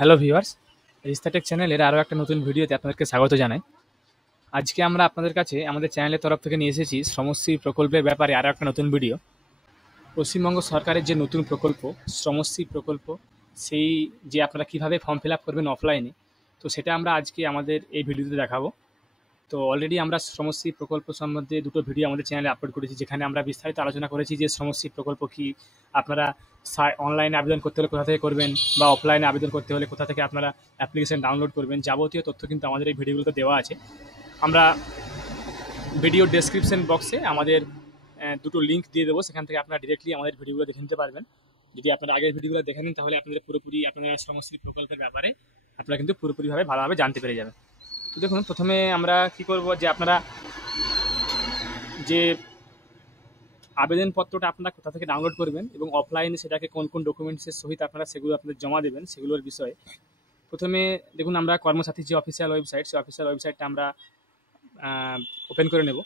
Hello viewers, রিস্তাটেক চ্যানেলের আরও একটা নতুন ভিডিওতে আপনাদেরকে স্বাগত জানাই। আজকে আমরা আপনাদের কাছে আমাদের চ্যানেলের তরফ থেকে নিয়ে এসেছি শ্রমশ্রী প্রকল্পের ব্যাপারে আরও একটা নতুন ভিডিও। পশ্চিমবঙ্গ সরকারের যে নতুন প্রকল্প শ্রমশ্রী প্রকল্প, সেই যে আপনারা কীভাবে ফর্ম ফিল আপ করবেন অফলাইনে, তো সেটা আমরা আজকে আমাদের এই ভিডিওতে দেখাবো। তো অলরেডি আমরা শ্রমশ্রী প্রকল্প সম্বন্ধে দুটো ভিডিও আমাদের চ্যানেলে আপলোড করেছি, যেখানে আমরা বিস্তারিত আলোচনা করেছি যে শ্রমশ্রী প্রকল্প কী, আপনারা অনলাইনে আবেদন করতে হলে কোথা থেকে করবেন বা অফলাইনে আবেদন করতে হলে কোথা থেকে আপনারা অ্যাপ্লিকেশন ডাউনলোড করবেন, যাবতীয় তথ্য কিন্তু আমাদের এই ভিডিওগুলোতে দেওয়া আছে। আমরা ভিডিও ডেসক্রিপশন বক্সে আমাদের দুটো লিঙ্ক দিয়ে দেবো, সেখান থেকে আপনারা ডিরেক্টলি আমাদের ভিডিওগুলো দেখে নিতে পারবেন। যদি আপনারা আগের ভিডিওগুলো দেখে নিন, তাহলে আপনাদের পুরোপুরি আপনারা শ্রমশ্রী প্রকল্পের ব্যাপারে আপনারা কিন্তু পুরোপুরিভাবে ভালোভাবে জানতে পেরে যাবেন। তো দেখুন, প্রথমে আমরা কি করব, যে আপনারা যে আবেদনপত্রটা আপনারা কোথা থেকে ডাউনলোড করবেন এবং অফলাইনে সেটাকে কোন কোন ডকুমেন্টসের সহিত আপনারা সেগুলো আপনাদের জমা দেবেন, সেগুলোর বিষয়ে প্রথমে দেখুন, আমরা কর্মসাথী যে অফিসিয়াল ওয়েবসাইট, সেই অফিসিয়াল ওয়েবসাইটটা আমরা ওপেন করে নেব।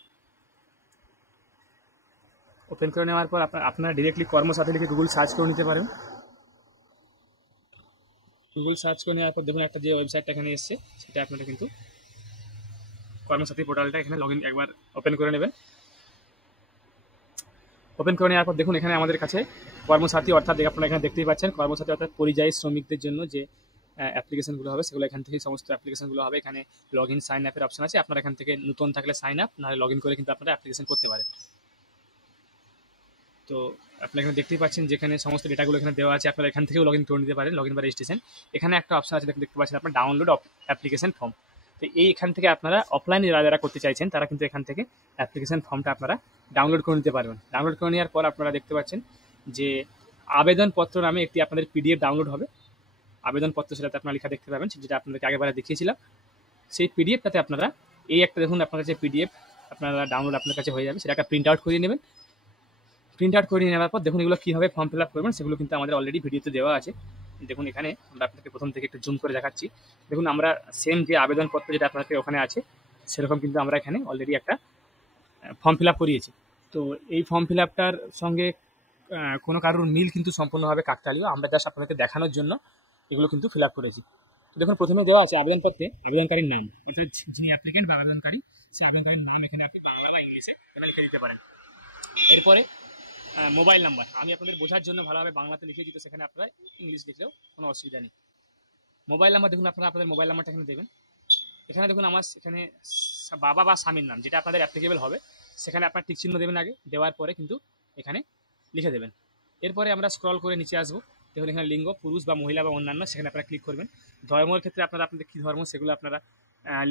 ওপেন করে নেওয়ার পর আপনারা ডিরেক্টলি কর্মসাথী লিখে গুগল সার্চ করে নিতে পারেন। গুগল সার্চ করে নেওয়ার পর দেখুন, একটা যে ওয়েবসাইটটা এখানে এসছে, সেটা আপনারা কিন্তু কর্মসাথী পোর্টালটা এখানে লগ ইন একবার ওপেন করে নেবেন। ওপেন করে নেওয়ার পর দেখুন, এখানে আমাদের কাছে কর্মসাথী অর্থাৎ আপনারা এখানে দেখতেই পাচ্ছেন, কর্মসাথী অর্থাৎ পরিযায়ী শ্রমিকদের জন্য যে অ্যাপ্লিকেশনগুলো হবে, সেগুলো এখান থেকে সমস্ত অ্যাপ্লিকেশনগুলো হবে। এখানে লগ ইন সাইন আপের অপশন আছে, আপনারা এখান থেকে নতুন থাকলে সাইন আপ, নাহলে লগ ইন করে কিন্তু আপনারা অ্যাপ্লিকেশন করতে পারেন। তো আপনারা এখানে দেখতেই পাচ্ছেন, যেখানে সমস্ত ডেটাগুলো এখানে দেওয়া আছে, আপনারা এখান থেকেও লগ ইন করে নিতে পারেন, লগ ইন বা রেজিস্ট্রেশন। এখানে একটা অপশন আছে, দেখতে পাচ্ছেন আপনার ডাউনলোড অ্যাপ্লিকেশন ফর্ম। তো এখান থেকে আপনারা অফলাইনে যারা করতে চাইছেন, তারা কিন্তু এখান থেকে অ্যাপ্লিকেশন ফর্মটা আপনারা ডাউনলোড করে নিতে পারবেন। ডাউনলোড করে নেওয়ার পর আপনারা দেখতে পাচ্ছেন যে আবেদনপত্র নামে একটি আপনাদের পিডিএফ ডাউনলোড হবে। আবেদনপত্র সেটাতে আপনারা লেখা দেখতে পাবেন, যেটা আপনাদেরকে আগেবারে দেখিয়েছিলাম। সেই পিডিএফটাতে আপনারা এই একটা দেখুন, আপনার কাছে পিডিএফ আপনারা ডাউনলোড আপনার কাছে হয়ে যাবে, সেটা একটা প্রিন্ট আউট করিয়ে নেবেন। প্রিন্ট আউট করে নেওয়ার পর দেখুন, এগুলো কীভাবে ফর্ম ফিল আপ করবেন সেগুলো কিন্তু আমাদের অলরেডি ভিডিওতে দেওয়া আছে। দেখুন, এখানে আমরা আপনাকে প্রথম থেকে একটু জুম করে দেখাচ্ছি। দেখুন, আমরা সেম যে আবেদনপত্র যেটা আপনাদের ওখানে আছে, সেরকম কিন্তু আমরা এখানে অলরেডি একটা ফর্ম ফিল আপ করিয়েছি। তো এই ফর্ম ফিল আপটার সঙ্গে কোনো কারোর মিল কিন্তু সম্পূর্ণভাবে কাকতালীয়, আমরা জাস্ট আপনাদেরকে দেখানোর জন্য এগুলো কিন্তু ফিল আপ করেছি। দেখুন, প্রথমে দেওয়া আছে আবেদনপত্রে আবেদনকারীর নাম, অর্থাৎ যিনি অ্যাপ্লিকেন্ট বা আবেদনকারী, সেই আবেদনকারীর নাম এখানে আপনি বাংলা বা ইংলিশে এখানে লিখে দিতে পারেন। এরপরে মোবাইল নাম্বার, আমি আপনাদের বোঝার জন্য ভালোভাবে বাংলাতে লিখে দিতে, সেখানে আপনারা ইংলিশ লিখলেও কোনো অসুবিধা নেই। মোবাইল নাম্বার দেখুন, আপনারা আপনাদের মোবাইল নাম্বারটা এখানে দেবেন। এখানে দেখুন, আমার এখানে বাবা বা স্বামীর নাম যেটা আপনাদের অ্যাপ্লিকেবল হবে, সেখানে আপনার টিক চিহ্ন দেবেন আগে, দেওয়ার পরে কিন্তু এখানে লিখে দেবেন। এরপরে আমরা স্ক্রল করে নিচে আসবো। দেখুন, এখানে লিঙ্গ পুরুষ বা মহিলা বা অন্যান্য, সেখানে আপনারা ক্লিক করবেন। ধর্মের ক্ষেত্রে আপনারা আপনাদের কী ধর্ম সেগুলো আপনারা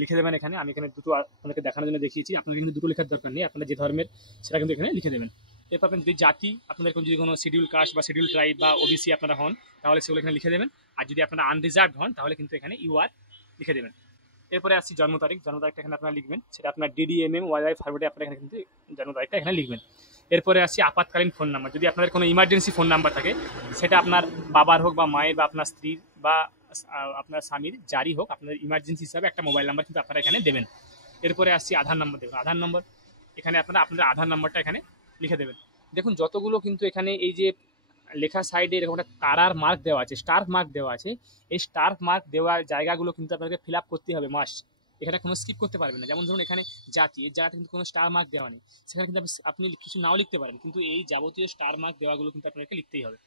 লিখে দেবেন এখানে। আমি এখানে দুটো আপনাদেরকে দেখানোর জন্য দেখিয়েছি, আপনাদের কিন্তু দুটো লেখার দরকার নেই, আপনারা যে ধর্মের সেটা কিন্তু এখানে লিখে দেবেন। এরপর আপনি যদি জাতি, আপনাদের যদি কোনো শিডিউল কাস্ট বা শিডিউল ট্রাইব বা ওবিসি আপনারা হন, তাহলে সেগুলো এখানে লিখে দেবেন। আর যদি আপনারা আনরিজার্ভড হন, তাহলে কিন্তু এখানে ইউআর লিখে দেবেন। এরপরে আসছি জন্ম তারিখ, জন্ম তারিখটা এখানে আপনারা লিখবেন, সেটা আপনার ডিডিএমএম ওয়াইওয়াই ফরম্যাটে আপনারা এখানে কিন্তু জন্ম তারিখটা এখানে লিখবেন। এরপরে আসছি আপাতকালীন ফোন নাম্বার, যদি আপনাদের কোনো ইমার্জেন্সি ফোন নাম্বার থাকে, সেটা আপনার বাবার হোক বা মায়ের বা আপনার স্ত্রীর বা আপনার স্বামীর, যারই হোক, আপনাদের ইমার্জেন্সি হিসাবে একটা মোবাইল নাম্বার কিন্তু আপনারা এখানে দেবেন। এরপরে আসছি আধার নাম্বার, দেবেন আধার নম্বর, এখানে আপনারা আপনাদের আধার নাম্বারটা এখানে লিখে দেবেন। দেখুন, যতগুলো কিন্তু এখানে এই যে লেখা সাইডে এরকম একটা তারার মার্ক দেওয়া আছে, স্টার মার্ক দেওয়া আছে, এই স্টার মার্ক দেওয়ার জায়গাগুলো কিন্তু আপনাদেরকে ফিল আপ করতে হবে মাস্ট। এখানে কোনো স্কিপ করতে পারবেন না। যেমন ধরুন, এখানে জাতি, এর জায়গাটা কিন্তু কোনো স্টার মার্ক দেওয়া নেই, সেখানে কিন্তু আপনি কিছু নাও লিখতে পারেন, কিন্তু এই যাবতীয় স্টার মার্ক দেওয়াগুলো কিন্তু আপনাকে লিখতেই হবে।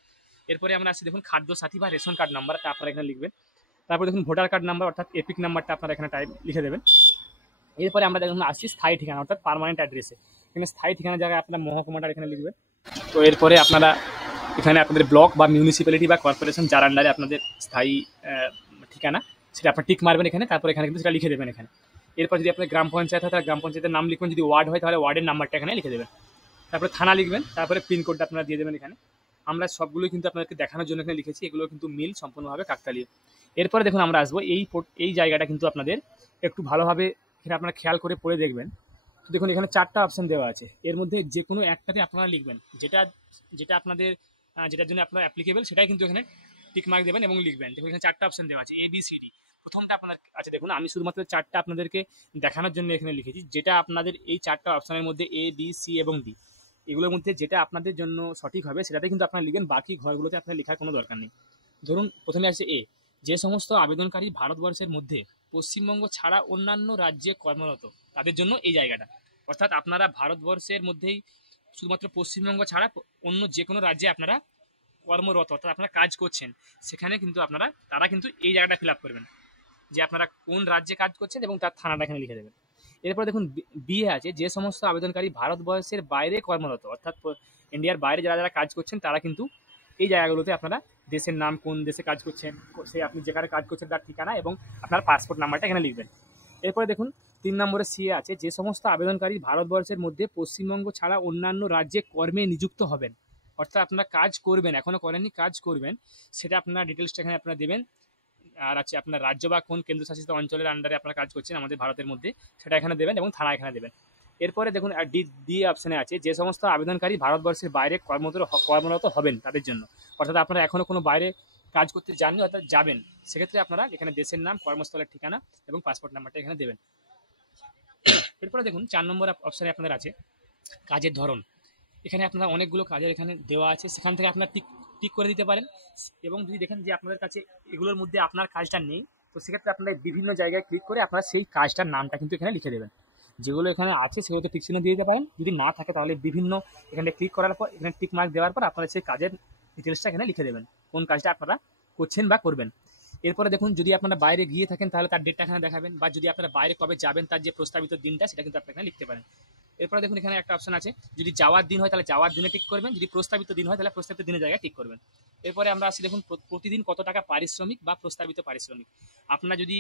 এরপরে আমরা আসছি, দেখুন, খাদ্য সাথী বা রেশন কার্ড নাম্বারটা আপনারা এখানে লিখবেন। তারপর দেখুন, ভোটার কার্ড নাম্বার অর্থাৎ এপিক নাম্বারটা আপনারা এখানে লিখে দেবেন। এরপরে আমরা দেখুন আসছি স্থায়ী ঠিকানা অর্থাৎ পার্মানেন্ট অ্যাড্রেসে, এখানে স্থায়ী ঠিকানা জায়গায় আপনার মহকুমাটা এখানে লিখবেন। তো এরপরে আপনারা এখানে আপনাদের ব্লক বা মিউনিসিপ্যালিটি বা কর্পোরেশন যার আন্ডারে আপনাদের স্থায়ী ঠিকানা, সেটা আপনার টিক মারবেন এখানে, তারপর এখানে কিন্তু সেটা লিখে দেবেন এখানে। এরপর যদি আপনার গ্রাম পঞ্চায়েত হয়, তাহলে গ্রাম পঞ্চায়েতের নাম লিখবেন, যদি ওয়ার্ড হয় তাহলে ওয়ার্ডের নাম্বারটা এখানে লিখে দেবেন। তারপরে থানা লিখবেন, তারপরে পিনকোডটা আপনারা দিয়ে দেবেন এখানে। আমরা সবগুলোই কিন্তু আপনাদেরকে দেখানোর জন্য এখানে লিখেছি, এগুলো কিন্তু মিল সম্পূর্ণভাবে কাকতালীয়। এরপরে দেখুন, আমরা আসবো এই জায়গাটা কিন্তু আপনাদের একটু ভালোভাবে এখানে আপনারা খেয়াল করে পড়ে দেখবেন। তো দেখুন, এখানে 4টা অপশন দেওয়া আছে, এর মধ্যে যে কোনো একটাতে আপনারা লিখবেন, যেটা আপনাদের যেটার জন্য আপনার অ্যাপ্লিকেবল, সেটাই কিন্তু এখানে টিক মার্ক দেবেন এবং লিখবেন। দেখুন, এখানে 4টা অপশন দেওয়া আছে, ABCD। প্রথমটা আপনার আছে, দেখুন আমি শুধুমাত্র 4টা আপনাদেরকে দেখানোর জন্য এখানে লিখেছি, যেটা আপনাদের এই 4টা অপশনের মধ্যে A, B, C এবং D, এগুলোর মধ্যে যেটা আপনাদের জন্য সঠিক হবে সেটাতে কিন্তু আপনারা লিখবেন, বাকি ঘরগুলোতে আপনার লেখার কোনো দরকার নেই। ধরুন, প্রথমে আছে A, যে সমস্ত আবেদনকারী ভারতবর্ষের মধ্যে পশ্চিমবঙ্গ ছাড়া অন্যান্য রাজ্যে কর্মরত, তাদের জন্য এই জায়গাটা। অর্থাৎ আপনারা ভারতবর্ষের মধ্যেই শুধুমাত্র পশ্চিমবঙ্গ ছাড়া অন্য যে কোনো রাজ্যে আপনারা কর্মরত, অর্থাৎ আপনারা কাজ করছেন, সেখানে কিন্তু তারা কিন্তু এই জায়গাটা ফিল আপ করবেন যে আপনারা কোন রাজ্যে কাজ করছেন এবং তার থানাটা এখানে লিখে দেবেন। এরপর দেখুন বিয়ে আছে, যে সমস্ত আবেদনকারী ভারতবর্ষের বাইরে কর্মরত, অর্থাৎ ইন্ডিয়ার বাইরে যারা যারা কাজ করছেন তারা কিন্তু এই জায়গাগুলোতে আপনারা দেশের নাম, কোন দেশে কাজ করছেন, সে আপনি যেখানে কাজ করছেন তার ঠিকানা এবং আপনার পাসপোর্ট নাম্বারটা এখানে লিখবেন। এরপরে দেখুন 3 নম্বরে সিএ আছে, যে সমস্ত আবেদনকারী ভারতবর্ষের মধ্যে পশ্চিমবঙ্গ ছাড়া অন্যান্য রাজ্যে কর্মে নিযুক্ত হবেন, অর্থাৎ আপনারা কাজ করবেন, এখনো করেননি, কাজ করবেন, সেটা আপনার ডিটেলসটা এখানে আপনারা দেবেন। আর আছে আপনার রাজ্য বা কোন কেন্দ্রশাসিত অঞ্চলের আন্ডারে আপনারা কাজ করছেন আমাদের ভারতের মধ্যে, সেটা এখানে দেবেন এবং থানা এখানে দেবেন। এরপরে দেখুন ডি অপশানে আছে, যে সমস্ত আবেদনকারী ভারতবর্ষের বাইরে কর্মরত হবেন তাদের জন্য, অর্থাৎ আপনারা এখনো কোনো বাইরে কাজ করতে যাননি অর্থাৎ যাবেন, সেক্ষেত্রে আপনারা এখানে দেশের নাম, কর্মস্থলের ঠিকানা এবং পাসপোর্ট নাম্বারটা এখানে দেবেন। এরপরে দেখুন 4 নম্বর অপশানে আপনাদের আছে কাজের ধরন। এখানে আপনারা অনেকগুলো কাজের এখানে দেওয়া আছে, সেখান থেকে আপনারা টিক করে দিতে পারেন। এবং যদি দেখেন যে আপনাদের কাছে এগুলোর মধ্যে আপনার কাজটা নেই, তো সেক্ষেত্রে আপনারা বিভিন্ন জায়গায় ক্লিক করে আপনারা সেই কাজটার নামটা কিন্তু এখানে লিখে দেবেন। যেগুলো এখানে আছে সেগুলোতে টিক চিহ্ন দিয়ে দিতে পারেন, যদি না থাকে তাহলে বিভিন্ন এখানে ক্লিক করার পর এখানে টিক মার্ক দেওয়ার পর আপনারা সেই কাজের ডিটেলসটা এখানে লিখে দেবেন, কোন কাজটা আপনারা করছেন বা করবেন। এরপরে দেখুন যদি আপনারা বাইরে গিয়ে থাকেন তাহলে তার ডেটটা এখানে দেখাবেন, বা যদি আপনারা বাইরে কবে যাবেন তার যে প্রস্তাবিত দিনটা সেটা কিন্তু আপনারা এখানে লিখতে পারেন। এরপরে দেখুন এখানে একটা অপশন আছে, যদি যাওয়ার দিন হয় তাহলে যাওয়ার দিনে টিক করবেন, যদি প্রস্তাবিত দিন হয় তাহলে প্রস্তাবিত দিনের জায়গায় টিক করবেন। এরপরে আমরা আসি দেখুন প্রতিদিন কত টাকা পারিশ্রমিক বা প্রস্তাবিত পারিশ্রমিক। আপনারা যদি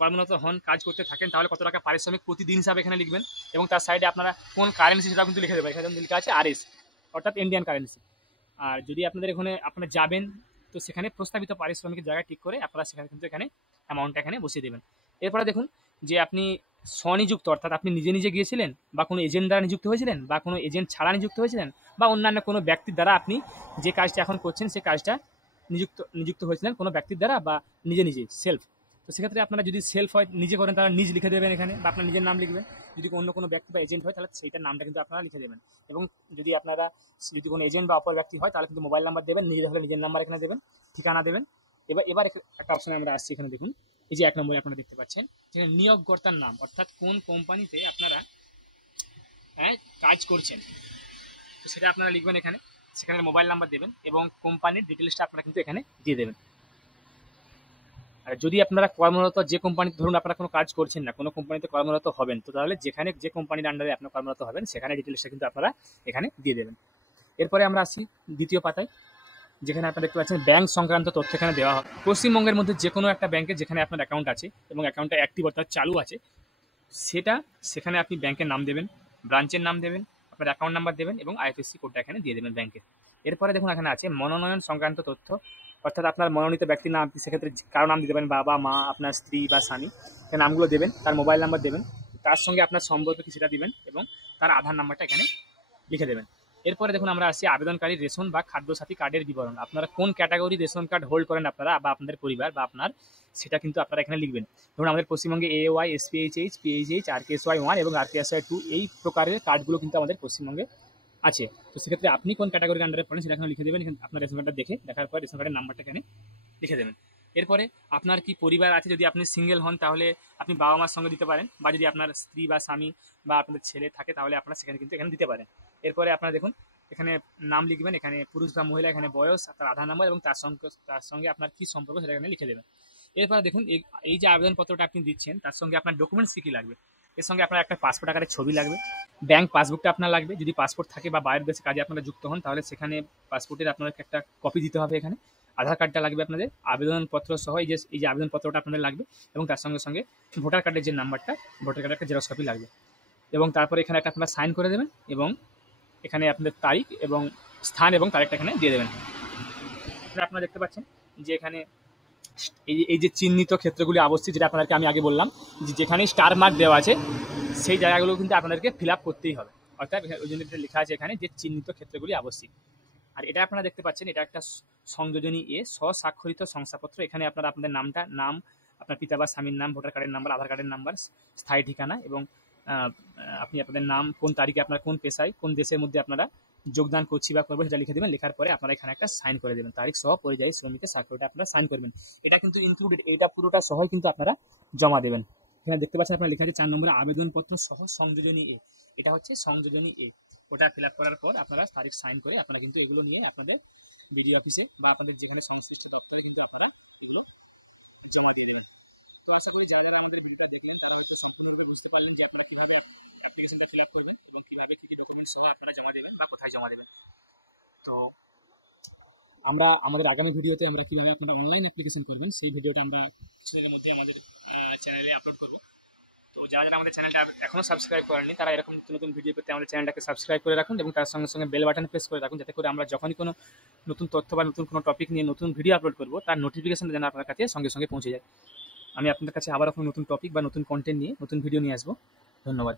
কর্মরত হন, কাজ করতে থাকেন, তাহলে কত টাকা পারিশ্রমিক প্রতিদিন হিসাবে এখানে লিখবেন এবং তার সাইডে আপনারা কোন কারেন্সি সেটা কিন্তু লিখে দেবেন। এখানে লেখা আছে আরএস, অর্থাৎ ইন্ডিয়ান কারেন্সি। আর যদি আপনাদের এখানে আপনারা যাবেন তো সেখানে প্রস্তাবিত পারিশ্রমিকের জায়গায় ঠিক করে আপনারা সেখানে কিন্তু এখানে অ্যামাউন্টটা এখানে বসিয়ে দেবেন। এরপরে দেখুন যে আপনি স্বনিযুক্ত, অর্থাৎ আপনি নিজে নিজে গিয়েছিলেন বা কোনো এজেন্ট দ্বারা নিযুক্ত হয়েছিলেন বা কোনো এজেন্ট ছাড়া নিযুক্ত হয়েছিলেন বা অন্যান্য কোনো ব্যক্তির দ্বারা আপনি যে কাজটা এখন করছেন সেই কাজটা নিযুক্ত হয়েছিলেন কোনো ব্যক্তির দ্বারা বা নিজে নিজে সেলফ। তো সেক্ষেত্রে আপনারা যদি সেলফ হয়, নিজে করেন, তাহলে নিজ লিখে দেবেন এখানে বা আপনার নিজের নাম লিখবেন। যদি অন্য কোনো ব্যক্তি বা এজেন্ট হয় তাহলে সেইটার নামটা কিন্তু আপনারা লিখে দেবেন। এবং যদি কোনো এজেন্ট বা অপর ব্যক্তি হয় তাহলে কিন্তু মোবাইল নাম্বার দেবেন, নিজের হলে নিজের নাম্বার এখানে দেবেন, ঠিকানা দেবেন। এবার একটা অপশনে আমরা আসছি, এখানে দেখুন এই যে 1 নম্বরে আপনারা দেখতে পাচ্ছেন যেখানে নিয়োগকর্তার নাম, অর্থাৎ কোন কোম্পানিতে আপনারা কাজ করছেন, তো সেটা আপনারা লিখবেন এখানে, সেখানে মোবাইল নাম্বার দেবেন এবং কোম্পানির ডিটেলসটা আপনারা কিন্তু এখানে দিয়ে দেবেন। আর যদি আপনারা কর্মরত যে কোম্পানিতে, ধরুন আপনারা কোনো কাজ করছেন না, কোনো কোম্পানিতে কর্মরত হবেন, তো তাহলে যেখানে যে কোম্পানির আন্ডারে আপনারা কর্মরত হবেন সেখানে ডিটেলসটা কিন্তু আপনারা এখানে দিয়ে দেবেন। এরপরে আমরা আসি দ্বিতীয় পাতায়, যেখানে আপনারা দেখতে পাচ্ছেন ব্যাংক সংক্রান্ত তথ্য এখানে দেওয়া হবে। পশ্চিমবঙ্গের মধ্যে যে কোনো একটা ব্যাংকে যেখানে আপনার অ্যাকাউন্ট আছে এবং অ্যাকাউন্টটা অ্যাক্টিভ অর্থাৎ চালু আছে, সেখানে আপনি ব্যাংকের নাম দেবেন, ব্রাঞ্চের নাম দেবেন, আপনার অ্যাকাউন্ট নাম্বার দেবেন এবং আইএফএসসি কোডটা এখানে দিয়ে দেবেন ব্যাংকের। এরপরে দেখুন এখানে আছে মনোনয়ন সংক্রান্ত তথ্য, অর্থাৎ আপনার মনোনীত ব্যক্তির নাম, আপনি সেক্ষেত্রে কারো নাম দিতে পারেন, বাবা, মা, আপনার স্ত্রী বা স্বামী, সেই নামগুলো দেবেন, তার মোবাইল নাম্বার দেবেন, তার সঙ্গে আপনার সম্পর্ক কি সেটা দিবেন এবং তার আধার নাম্বারটা এখানে লিখে দেবেন। এরপরে দেখুন আমরা আসছি আবেদনকারী রেশন বা খাদ্যসাথী কার্ডের বিবরণ, আপনারা কোন ক্যাটাগরি রেশন কার্ড হোল্ড করেন আপনারা বা আপনাদের পরিবার বা আপনার, সেটা কিন্তু আপনারা এখানে লিখবেন। ধরুন আমাদের পশ্চিমবঙ্গে AY, SPHH, PHH, RKSY1 এবং RKSY2 এই প্রকারের কার্ডগুলো কিন্তু আমাদের পশ্চিমবঙ্গে আছে। তো সেক্ষেত্রে আপনি কোন ক্যাটাগরির আন্ডারে পড়েন সেটা এখানে লিখে দেবেন, এখানে আপনার রেশন কার্ডটা দেখার পর রেশন কার্ডের নাম্বারটা এখানে লিখে দেবেন। এরপরে আপনার কি পরিবার আছে, যদি আপনি সিঙ্গেল হন তাহলে আপনি বাবা মার সঙ্গে দিতে পারেন, বা যদি আপনার স্ত্রী বা স্বামী বা আপনাদের ছেলে থাকে তাহলে আপনারা সেখানে কিন্তু এখানে দিতে পারেন। এরপরে আপনারা দেখুন এখানে নাম লিখবেন, এখানে পুরুষ বা মহিলা, এখানে বয়স, তার আধার নাম্বার এবং তার সঙ্গে আপনার কি সম্পর্ক সেটা এখানে লিখে দেবেন। এরপরে দেখুন এই যে আবেদনপত্রটা আপনি দিচ্ছেন তার সঙ্গে আপনার ডকুমেন্টস কী লাগবে, এর সঙ্গে আপনার একটা পাসপোর্ট আকারের ছবি লাগবে, ব্যাংক পাসবুকটা আপনার লাগবে, যদি পাসপোর্ট থাকে বা বাইরের দেশে কাজে আপনারা যুক্ত হন তাহলে সেখানে পাসপোর্টের আপনাদেরকে একটা কপি দিতে হবে এখানে, আধার কার্ডটা লাগবে আপনাদের, আবেদনপত্র সহ এই যে আবেদনপত্রটা আপনাদের লাগবে এবং তার সঙ্গে সঙ্গে ভোটার কার্ডের যে নাম্বারটা, ভোটার কার্ডের একটা জেরক্স কপি লাগবে। এবং তারপরে এখানে একটা আপনারা সাইন করে দেবেন এবং এখানে আপনাদের তারিখ এবং স্থান এবং তারিখটা এখানে দিয়ে দেবেন। আপনারা দেখতে পাচ্ছেন যে এখানে এই যে চিহ্নিত ক্ষেত্রগুলি আবশ্যিক, যেটা আপনাদেরকে আমি আগে বললাম যে যেখানে স্টার মার্ক দেওয়া আছে সেই জায়গাগুলো কিন্তু আপনাদেরকে ফিল আপ করতেই হবে, অর্থাৎ ওই জন্য লেখা আছে এখানে যে চিহ্নিত ক্ষেত্রগুলি আবশ্যিক। আর এটা আপনারা দেখতে পাচ্ছেন এটা একটা সংযোজনী স্বস্বাক্ষরিত শংসাপত্র, এখানে আপনারা আপনাদের নাম, আপনার পিতা বা স্বামীর নাম, ভোটার কার্ডের নাম্বার, আধার কার্ডের নাম্বার, স্থায়ী ঠিকানা এবং আপনি আপনাদের নাম, কোন তারিখে আপনার কোন পেশায়, কোন দেশের মধ্যে আপনারা যোগদান করছি বা করবো সেটা লিখে দেবেন। লেখার পরে আপনারা এখানে একটা সাইন করে দেবেন, তারিখ সহ পরিযায়ী শ্রমিকের সার্কুলারটা আপনারা সাইন করবেন। এটা কিন্তু ইনক্লুডেড, এটা পুরোটা সহই কিন্তু আপনারা জমা দেবেন। এখানে দেখতে পাচ্ছেন আপনারা লেখা আছে 4 নম্বরে আবেদনপত্র সহ সংযোজনী এ, এটা হচ্ছে সংযোজনী এ। ওটা ফিল আপ করার পর আপনারা তারিখ সাইন করে আপনারা কিন্তু এগুলো নিয়ে আপনাদের বিডিও অফিসে বা আপনাদের যেখানে সংশ্লিষ্ট দপ্তরে কিন্তু আপনারা এগুলো জমা দিয়ে দেবেন। তো আশা করি যারা যারা আমাদের ভিডিওটা দেখলেন তারা হয়তো সম্পূর্ণরূপে বুঝতে পারলেন যে আপনারা কিভাবে অ্যাপ্লিকেশনটা ফিল আপ করবেন এবং কিভাবে কি কি ডকুমেন্টস সহ আপনারা জমা দেবেন বা কোথায় জমা দেবেন। তো আমরা আমাদের আগামী ভিডিওতে আমরা কিভাবে আপনারা অনলাইন অ্যাপ্লিকেশন করবেন সেই ভিডিওটা আমরা কিছুদিনের মধ্যে আমাদের চ্যানেলে আপলোড করব। তো যারা যারা আমাদের চ্যানেলটা এখনো সাবস্ক্রাইব করেননি তারা এরকম নতুন নতুন ভিডিও পেতে আমাদের চ্যানেলটাকে সাবস্ক্রাইব করে রাখুন এবং তার সঙ্গে সঙ্গে বেল বাটন প্রেস করে রাখুন, যাতে করে আমরা যখনই কোনো নতুন তথ্য বা নতুন কোনো টপিক নিয়ে নতুন ভিডিও আপলোড করবো তার নোটিফিকেশন যেন আপনার কাছে সঙ্গে সঙ্গে পৌঁছে যায়। আমি আপনাদের কাছে আবার কোনো নতুন টপিক বা নতুন কন্টেন্ট নিয়ে নতুন ভিডিও নিয়ে আসবো। ধন্যবাদ।